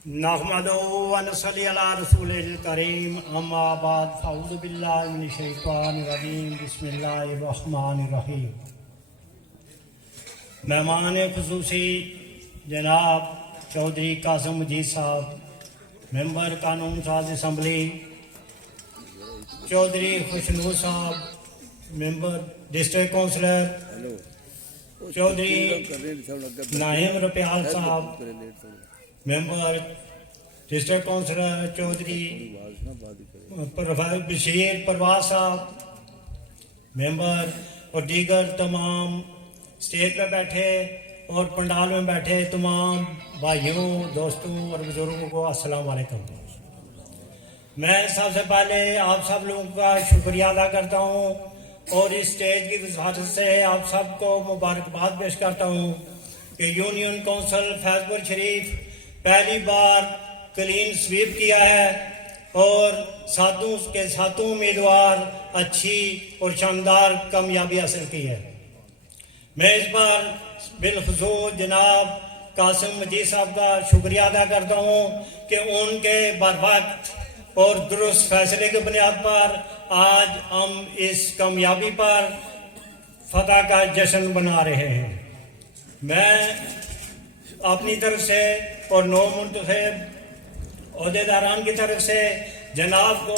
नहमदुहु व नसल्ली अला रसूलिल करीम अम्मा बाद फ़अऊज़ु बिल्लाहि मिनश शैतानिर रजीम बिस्मिल्लाहिर रहमानिर रहीम। मेहमान खुसूसी जनाब चौधरी कासिम मजीद साहब, मेंबर कानून साज assembly, Chaudhry Khushnoor sahab, member district councillor, Chaudhry Nahim Rupyal sahab, member district councillor, Chaudhry Bashir Parwaz sahab, member और दीगर तमाम स्टेज पर बैठे और पंडाल में बैठे तमाम भाइयों, दोस्तों और बुजुर्गों को अस्सलाम वालेकुम। मैं सबसे पहले आप सब लोगों का शुक्रिया अदा करता हूँ और इस स्टेज की वजाहत से आप सबको मुबारकबाद पेश करता हूँ कि यूनियन काउंसिल फैजपुर शरीफ पहली बार क्लीन स्वीप किया है और सातों उम्मीदवार अच्छी और शानदार कामयाबी हासिल की है। मैं इस बार बिलखुसूस जनाब कासिम मजीद साहब का शुक्रिया अदा करता हूँ कि उनके बरवक्त और दुरुस्त फैसले की बुनियाद पर आज हम इस कामयाबी पर फतह का जश्न मना रहे हैं। मैं अपनी तरफ से और नौ मुंतखब ओहदेदारान की तरफ से जनाब को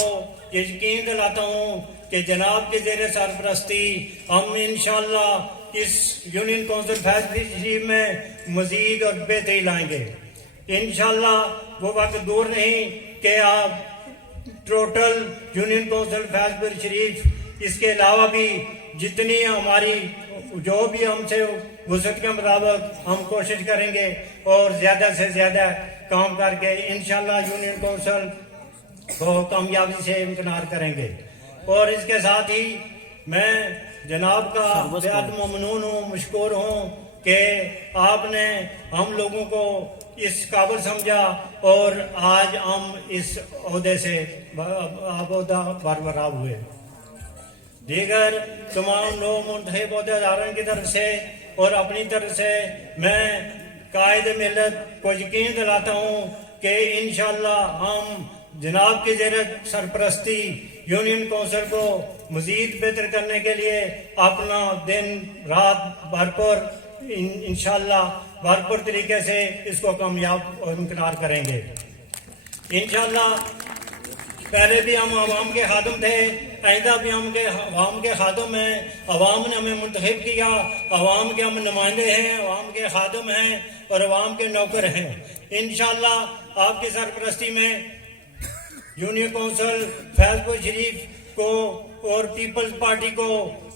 यकीन दिलाता हूँ कि जनाब के ज़ेर सरपरस्ती हम इंशाअल्लाह इस यूनियन काउंसिल फैजपुर शरीफ में मजीद और बेहतरी लाएंगे। इंशाअल्लाह वो वक्त दूर नहीं कि आप टोटल यूनियन काउंसिल फैजपुर शरीफ इसके अलावा भी जितनी हमारी जो भी हमसे वसत के मुताबिक हम कोशिश करेंगे और ज़्यादा से ज़्यादा काम करके इंशाअल्लाह यूनियन काउंसिल को कामयाबी से इम्कनार करेंगे। और इसके साथ ही मैं जनाब का बेहद ममनून हूँ, मशकूर हूँ कि आपने हम लोगों को इस काबिल समझा और आज हम इस ओहदे से बरकरार हुए। दीगर तमाम लोग मुंतखब ओहदेदारों की तरफ से और अपनी तरफ से मैं कायद मिलत को यकीन दिलाता हूँ कि इंशाअल्लाह हम जनाब की ज़ेर सरपरस्ती यूनियन काउंसिल को मज़ीद बेहतर करने के लिए अपना दिन रात भरपूर इंशाअल्लाह भरपूर तरीके से इसको कामयाब और इम्कनार करेंगे। इंशाअल्लाह पहले भी हम आवाम के खादम थे, आइंदा भी हम आवाम के खादम हैं। आवाम ने हमें मुंतखब किया, आवाम के हम नुमाइंदे हैं, आवाम के खादम हैं और आवाम के नौकर हैं। इंशाअल्लाह आपकी सरपरस्ती में यूनियन काउंसिल फैजपुर शरीफ को और पीपल्स पार्टी को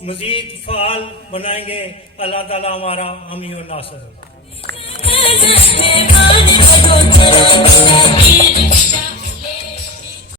मजीद फ़ाल बनाएंगे। अल्लाह ताला हमारा हामी और नासर हो।